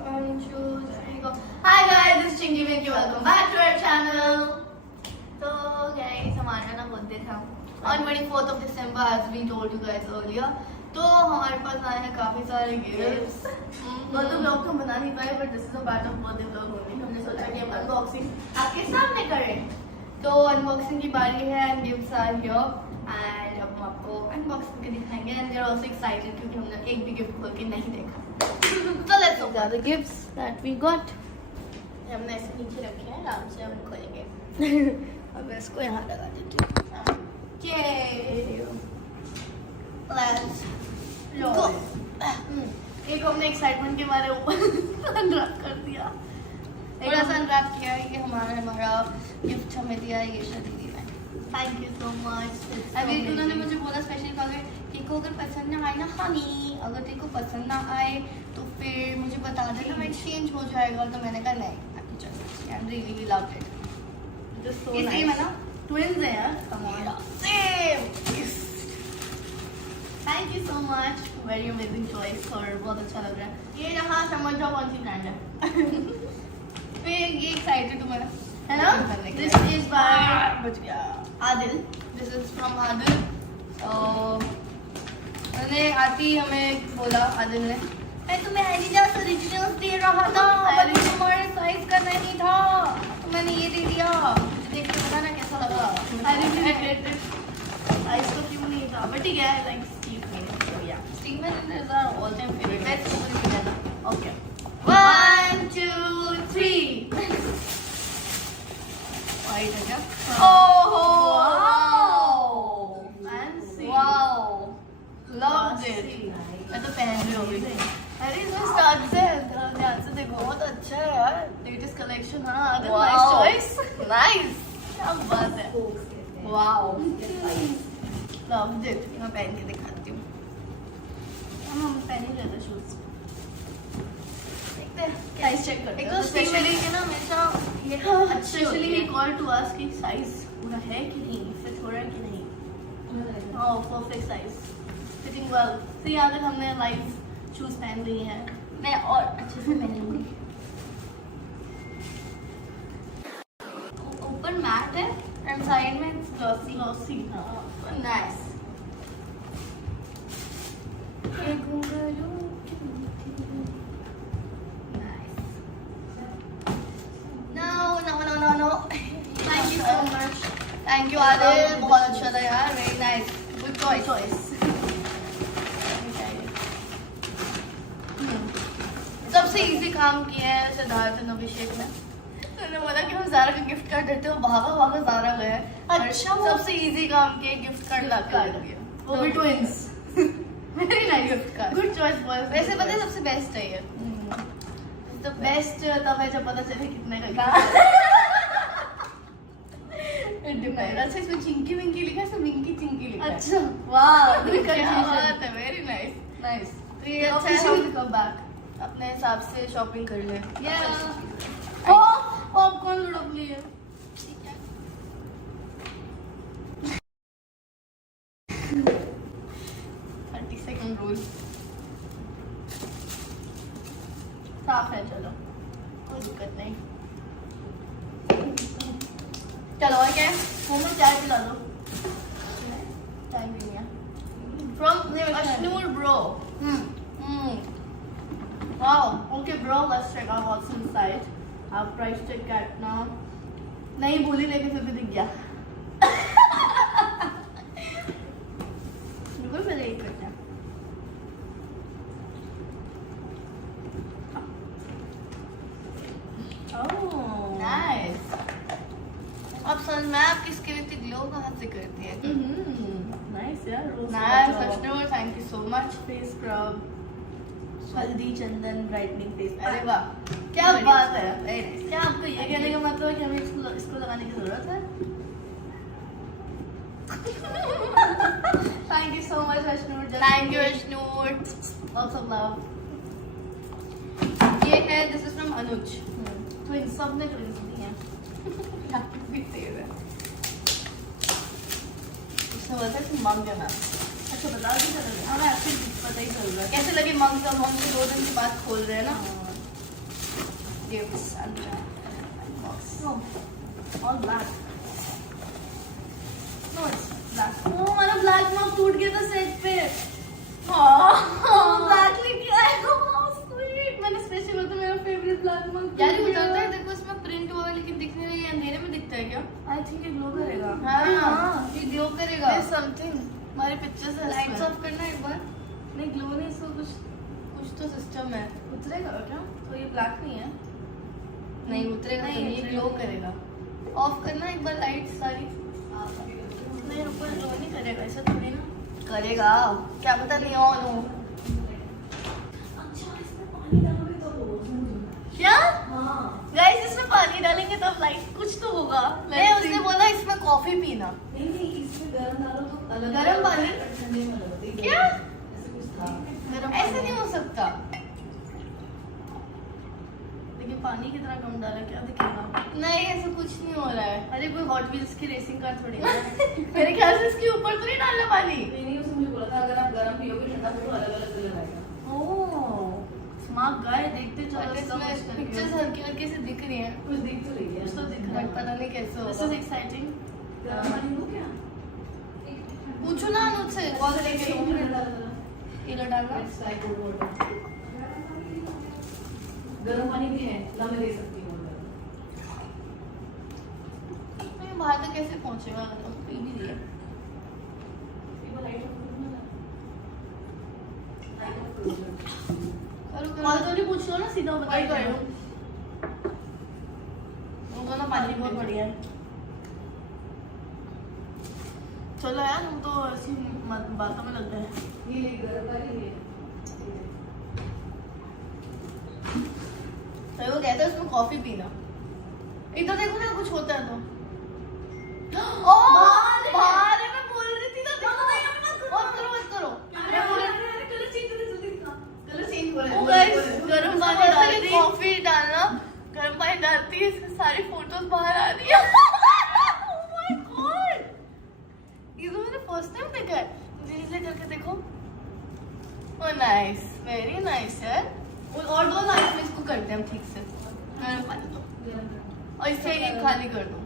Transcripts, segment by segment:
1, 2, 3, go. Hi guys, this is Chinki Minki. Welcome back to our channel. So guys, हमारा ना birthday था on 24th of December, as we told you guys earlier. तो हमारे पास आए हैं काफी सारे गिफ्ट्स। बर्थडे व्लॉग तो बना नहीं पाए, but this is a part of birthday vlog only. हमने सोचा कि हम अनबॉक्सिंग आपके सामने करें। तो अनबॉक्सिंग की बारी है and gifts are here and अब हम आपको अनबॉक्स करके दिखाएंगे and we are also excited क्योंकि हमने एक भी गिफ्ट खोल के नहीं देखा। So let's open the gifts that we got. हमने ऐसे नीचे रखे हैं, आराम से हम खोलेंगे। अब इसको यहाँ लगा देती हूँ। Yay! Let's go. एक हमने एक्साइटमेंट के मारे ऊपर अनरैप कर दिया। थोड़ा सा अनरैप किया है कि हमारा गिफ्ट हमें दिया है ये दीदी ने। Thank you so much. अभी उन्होंने मुझे बोला स्पेशली अगर तेरे को अगर पसंद ना आए ना हनी, अगर तेरे को पसंद ना आए तो फिर मुझे बता देना, मैं एक्सचेंज हो जाएगा। तो मैंने कहा नहीं चलो, आई रियली लव इट। इसी में ना ट्विंस हैं यार, same. Thank you so much, very amazing choice और बहुत अच्छा लग रहा है। ये रहा, समझ जाओ कौन सी ब्रांड है। फिर ये एक्साइटेड हूँ मैं, है ना? दिस इज बाय बच गया Adil. This is from Adil. उन्होंने आती हमें बोला आदिल ने, मैं तुम्हें एडिडास ओरिजिनल्स दे रहा था पर तुम्हारे साइज का नहीं था तो मैंने ये दे दिया। देख के पता ना कैसा लगा। I really regret it. Size तो क्यों नहीं था, बट ठीक है, आई लाइक स्टीव में। सो या, स्टिंग में is our all time favourite. Let's open it together. Okay. 1, 2, 3। White है क्या? ओहो, wow fancy. Wow, loved it. मैं तो पहन रही हूँ। अरे इसमें स्टड्स है, ध्यान से देखो, बहुत अच्छा है यार। Latest collection. हाँ, नाइस Wow. चॉइस। नाइस, क्या बात है। Wow, loved it. मैं पहन के दिखाती हूँ। हम पहन ही लेते शूज। देखते हैं साइज चेक करते एक हैं। तो स्पेशली के ना हमेशा ये अच्छी स्पेशली होती ही है। कॉल टू आस्क कि साइज पूरा है कि नहीं, फिट हो रहा है कि नहीं। ओह, परफेक्ट साइज, फिटिंग वेल। तो याद है हमने लाइव शूज पहन लिए हैं, मैं और अच्छे से पहनूंगी। ऊपर मैट है एंड साइड में ग्लॉसी। ग्लॉसी। हाँ, नाइस। थैंक यू आदिल, बहुत अच्छा था यार। Very nice, good choice. सबसे इजी काम किया है सिद्धार्थ और अभिषेक ने। उन्होंने बोला कि हम ज़ारा का गिफ्ट कार्ड देते हो, भागा ज़ारा गए। अच्छा, सबसे इजी काम किया, गिफ्ट कार्ड ला कर दिया। वो भी twins. Very nice gift card. Good choice boys. वैसे पता है सबसे बेस्ट है ये। तो बेस्ट तब है जब पता चले कितने का। अच्छा, इसमें चिंकी मिंकी लिखा है, इसमें मिंकी चिंकी लिखा है। अच्छा, वाह, क्या बात है, वेरी नाइस। नाइस। तो ये अच्छा है, हम कम बैक अपने हिसाब से शॉपिंग कर लें। पॉपकॉर्न लुढ़क लिए। ठीक है। 30 सेकंड रूल। साफ है, चलो कोई दिक्कत नहीं। चलो और क्या है? मुंह में चाय पिला दो। टाइम भी नहीं है। From Ashnur bro. Wow. Okay bro, let's check out what's inside. आप price check करना नहीं भूली, लेकिन फिर भी दिख गया। बिल्कुल पहले एक करते हैं। Oh, nice. अब समझ में आप किसके लिए ग्लो कहाँ से करती है। nice यार। Nice Ashnoor, thank you so much. Face scrub, हल्दी चंदन ब्राइटनिंग फेस। अरे वाह, क्या बात है। Very nice. क्या आपको ये कहने का मतलब है कि हमें इसको लगाने की जरूरत है? Thank you so much Ashnoor. Thank you Ashnoor. Lots of love. ये है, this is from Anuj. Twins, सबने ट्विंस दी हैं। भी तेज है। उसने बोला था कि मंग है मैम। अच्छा बता दी। हमें एक्चुअली पता ही चल रहा है। कैसे लगे मंग का? मंग 2 दिन के बाद खोल रहे हैं ना। gifts unwrapped box. No, all black. No, it's black. Oh, हमारा black mug टूट गया था सेट पे. Black लेके आए हो, how sweet. मैंने स्पेशल होता मेरा फेवरेट black mug. यार ये बताता है देखो इसमें प्रिंट हुआ है लेकिन दिख नहीं रही है, अंधेरे में दिखता है क्या? I think ये glow करेगा. हाँ ये ग्लो करेगा. There's something. हमारे पिक्चर्स है. लाइट्स ऑफ करना एक बार. नहीं ग्लो नहीं, इसको कुछ तो सिस्टम है. उतरेगा क्या? तो ये ब्लैक नहीं है. नहीं उतरेगा तो ये ग्लो करेगा. ऑफ करना एक बार लाइट सारी. नहीं ऊपर ग्लो नहीं करेगा, ऐसा थोड़ी ना करेगा. क्या पता नहीं ऑन हो. अच्छा इसमें पानी डालोगे तो क्या? हाँ गाइस इसमें पानी डालेंगे तब लाइट कुछ तो होगा. नहीं उसने बोला इसमें कॉफी पीना. नहीं इसमें गरम डालो तो अलग गरम पानी? ठंडे में अलग होती है. क्या? ऐसे कुछ था. ऐसे नहीं हो सकता. लेकिन पानी की तरह कम डाला क्या दिखेगा? नहीं ऐसा कुछ नहीं हो रहा है. अरे कोई हॉट व्हील्स की रेसिंग कार थोड़ी है. मेरे ख्याल से इसके ऊपर तो नहीं डालना पानी. नहीं उसने मुझे बोला था अगर आप गरम पियोगे ठंडा पियो अलग अलग कलर आएगा. Oh smart guy. देखते चलो इसमें पिक्चर्स हल्की हल्की से दिख रही हैं. कुछ दिख तो रही है. कुछ तो दिख रहा है पता नहीं कैसे दिस होगा. Is exciting. गरम पानी दो क्या? पूछो ना अनुज से कॉल लेके. ये डालना. गरम पानी भी है ला मैं दे सकती हूँ. मैं बाहर तक कैसे पहुंचेगा. पी भी दिया. कॉल तो नहीं पूछ लो ना सीधा वही कर बताइए. लूं. उनको ना पानी बहुत बढ़िया है. चलो यार हम तो ऐसी बातों में लगते हैं. ये गरम पानी है. तो वो कहता है उसमें कॉफी पीना. इधर देखो ना कुछ होता है तो. बाहर है. मैं बोल रही थी ना देखो ना. मत करो. मैं बोल रही कलर चेंज कर जल्दी दिखा. कलर चेंज हो ओ गाइस गरम पानी डालती है. कॉफी डालना. गरम पानी डालती है. इसमें सारी फोटोज बाहर आ रही है. Oh my God. ये तो मैंने फर्स्ट टाइम देखा है. धीरे करके देखो. Oh nice. वेरी नाइस यार. और दो ना इसमें इसको करते हैं हम ठीक से. गरम पानी दो और इससे ये खाली कर दो.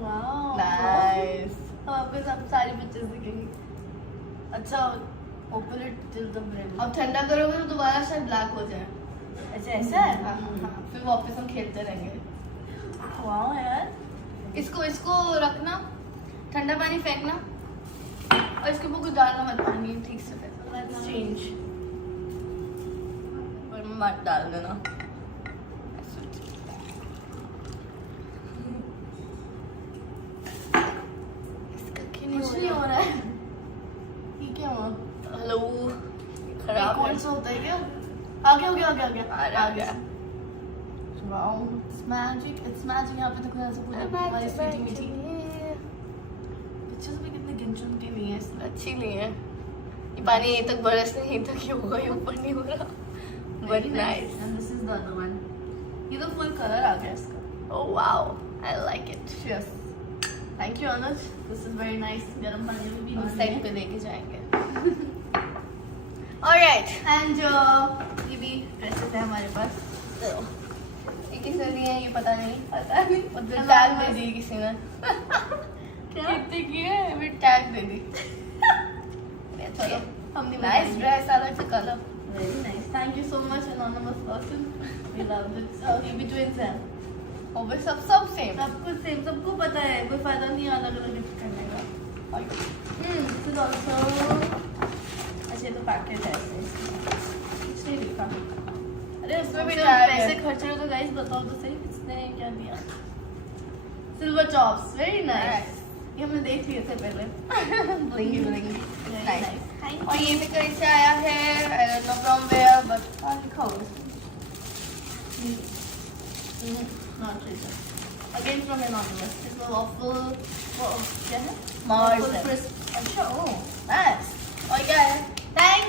Wow nice. अब पे सब सारी पिक्चर्स दिखेंगी. अच्छा open it till the brim. अब ठंडा करोगे तो दोबारा शायद ब्लैक हो जाए. अच्छा ऐसा है. हाँ फिर वापस हम खेलते रहेंगे. वाओ यार. इसको रखना. ठंडा पानी फेंकना और इसके ऊपर कुछ डालना मत. पानी ठीक से फेंकना. Let's change. पर मत डाल देना. कुछ नहीं हो रहा है. ये क्या हुआ. हेलो. खराब कौन है. सा होता है क्या? आगे हो गया आ गया. Wow it's magic. It's magic. यहाँ पे देखो यहाँ से पूरी हमारी स्वीटी मीठी पिक्चर्स भी कितने गिन चुन के लिए हैं. अच्छी नहीं है. ये पानी यहीं तक बरस नहीं यहीं तक ही होगा. ये ऊपर नहीं हो रहा. But nice. And this is the other one. ये तो फुल कलर आ गया इसका. Oh wow, I like it. Yes. Thank you Anuj. This is very nice. गरम पानी में भी उस साइड पे लेके जाएंगे. Alright. And ये भी ड्रेसेस है हमारे पास. ये किसने लिए हैं ये पता नहीं. मतलब Hello, टैग दे guys. दी किसी ने. क्या? कितने की है अभी टैग दे दी. चलो हमने nice dress. I like the color. Very nice. Thank you so much anonymous person. We loved it. So ये भी twins हैं. और वे सब सेम. सब कुछ सेम. सबको पता है. कोई फायदा नहीं है अलग अलग गिफ्ट करने का. This is also. अच्छा ये तो पैकेट है ऐसे. कुछ नहीं लिखा. अरे इसमें भी tag है. पैसे खर्च रहे हो तो गाइस बताओ तो सही किसने क्या दिया. Silver chops. Very nice. ये हमने देख लिए थे पहले. Blingy blingy. Very Nice. nice. Thank और you. ये भी कहीं से आया है. I don't know from where but लिखा हुआ है. Not really. Again from anonymous. This is waffle. क्या है? Mars Waffle है. crisp. अच्छा oh. Nice. और क्या है. Thank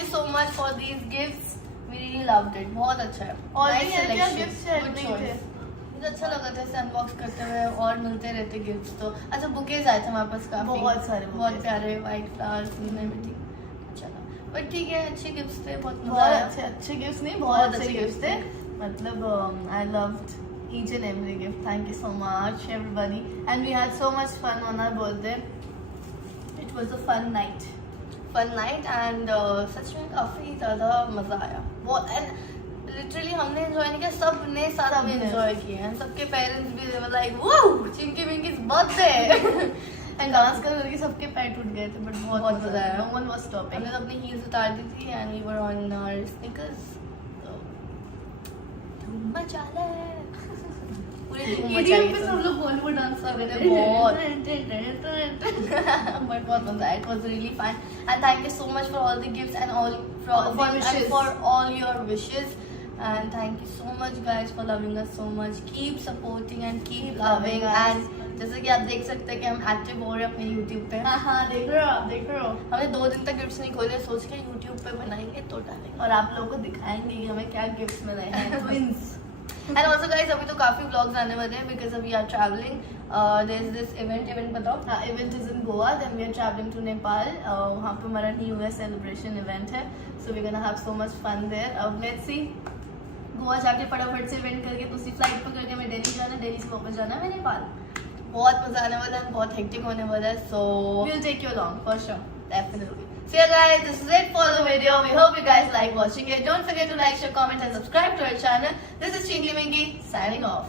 you so much for these gifts. We really loved it. बहुत अच्छा है. और Nice भी क्या selection. gifts है? Good नहीं थे. choice. मुझे अच्छा लगा था इसे अनबॉक्स करते हुए और मिलते रहते गिफ्ट्स. तो अच्छा बुकेज आए थे हमारे पास काफी. बहुत सारे बहुत bouquets. प्यारे व्हाइट फ्लावर्स में भी ठीक. चलो बट ठीक है अच्छे गिफ्ट्स थे. बहुत मजा बहुत आया. अच्छे गिफ्ट्स नहीं बहुत बहुत अच्छे अच्छे गिफ्ट्स gifts थे. मतलब I loved each and every gift. Thank you so much everybody, and we had so much fun on our birthday. It was a fun night and सच में काफी ज़्यादा मजा आया बहुत, and literally हमने enjoy नहीं किया, सबने साथ में enjoy किया, and सबके parents भी they were like wow Chinki Minki's birthday and dance कर करके सबके पैर टूट गए थे, but बहुत मजा आया. No one was stopping. हमने तो अपनी heels उतार दी थी and we were on our sneakers. धूम मचा ले पूरी धूम मचाई पे सब लोग बॉलीवुड डांस कर रहे थे बहुत but बहुत मजा आया. It was really fun and thank you so much for all the gifts and all for all your wishes. And thank you so much guys for loving us so much. Keep supporting and keep loving. And जैसे कि आप देख सकते हैं कि हम active हो रहे हैं अपने YouTube पे. हाँ देख रहे हो हमने 2 दिन तक गिफ्ट्स नहीं खोले, सोच के YouTube पे बनाएंगे तो डालेंगे और आप लोगों को दिखाएंगे कि हमें क्या गिफ्ट्स मिले हैं. Twins. And also guys अभी तो काफी vlogs आने वाले हैं because we are traveling. There is this event बताओ. हाँ, event is in Goa, then we are traveling to Nepal. वहाँ पे हमारा New Year celebration event है, so we're gonna have so much fun there. Let's see. Goa जाके फटाफट से event करके दूसरी फ्लाइट पकड़ के हमें दिल्ली जाना, दिल्ली से वापस जाना है नेपाल. बहुत मजा आने वाला है, बहुत हेक्टिक होने वाला है, so we'll take you along for sure, definitely. So yeah guys, this is it for the video. We hope you guys like watching it. Don't forget to like, share, comment and subscribe to our channel. This is Chinki Minki signing off.